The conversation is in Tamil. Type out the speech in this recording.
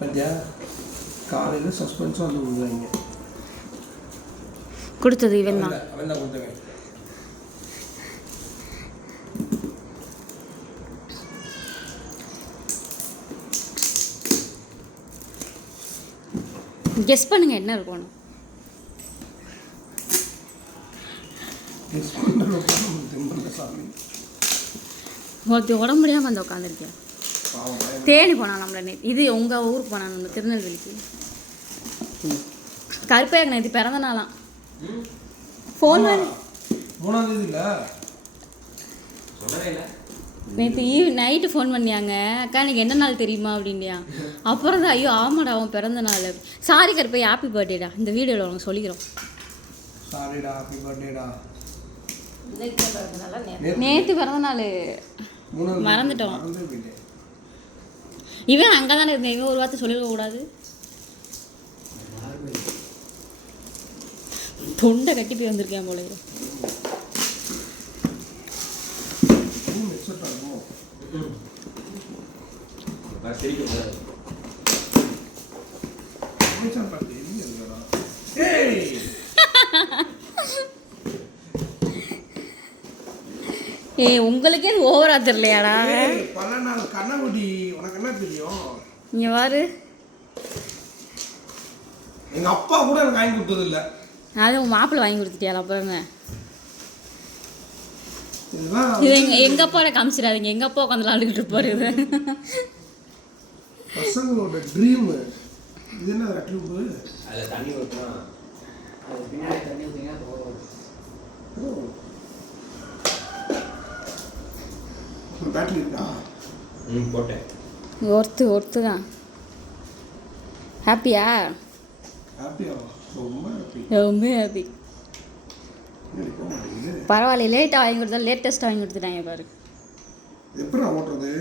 பத்தியா காலையில் சஸ்பென்ஸும் வந்து விடுவாங்க. கொடுத்தது இவன் தான். அவன் தான் கொடுத்தவன். கெஸ் பண்ணுங்க என்ன இருக்கும். ஒருத்தி உடம்பு முடியாமல் வந்து உட்காந்துருக்கியா. தேடி போனான் நம்மள. இது உங்கள் ஊருக்கு போனான் நம்ம திருநெல்வேலிக்கு. கருப்பையாக நேற்று பிறந்த நாளாம். ஃபோன் பண்ணி 3ஆம் தேதி இல்லை நேற்று நைட்டு ஃபோன் பண்ணியாங்க. அக்கா எனக்கு என்ன நாள் தெரியுமா அப்படின்யா. அப்புறம் தான் ஐயோ ஆமாடா அவன் பிறந்த நாள். சாரி கருப்பை ஹாப்பி பர்த்டேடா. இந்த வீடியோவில் உனக்கு சொல்லிக்கிறோம். சாரிடா ஹாப்பி பர்த்டேடா. நேற்று பிறந்த நாள் மறந்துட்டோம். இவன் அங்கே தானே இருந்தேன். இவன் ஒரு வார்த்தை சொல்லிருக்க கூடாது. தொண்டை கட்டி போய் வந்திருக்கேன் போல. உங்களுக்கே இது ஓவரா தெரியலையாடா. பல நாள் கண்ணகுடி உனக்கு என்ன தெரியும். நீங்க பாரு எங்க அப்பா கூட எனக்கு வாங்கி கொடுத்தது இல்லை. அது உன் மாப்பிள்ளை வாங்கி கொடுத்துட்டியா. அப்புறங்க இது எங்க அப்பா காமிச்சிடாதீங்க. எங்க அப்பா உட்காந்து விளாண்டுக்கிட்டு இருப்பாரு. பசங்களோட ட்ரீம் இது. என்ன டியூப் அதுல தண்ணி ஊத்துனா அது பின்னாடி தண்ணி ஊத்தினா போகும். பேட்டரி இருக்கா? போட்டேன். ஒர்த்து தான். ஹாப்பியா? ஹாப்பியா? ரொம்ப ஹாப்பி. பரவாயில்ல. லேட்டாக வாங்கி கொடுத்தா லேட்டஸ்ட்டாக வாங்கி கொடுத்துட்டாங்க பாரு. எப்படி ஓட்டுறது?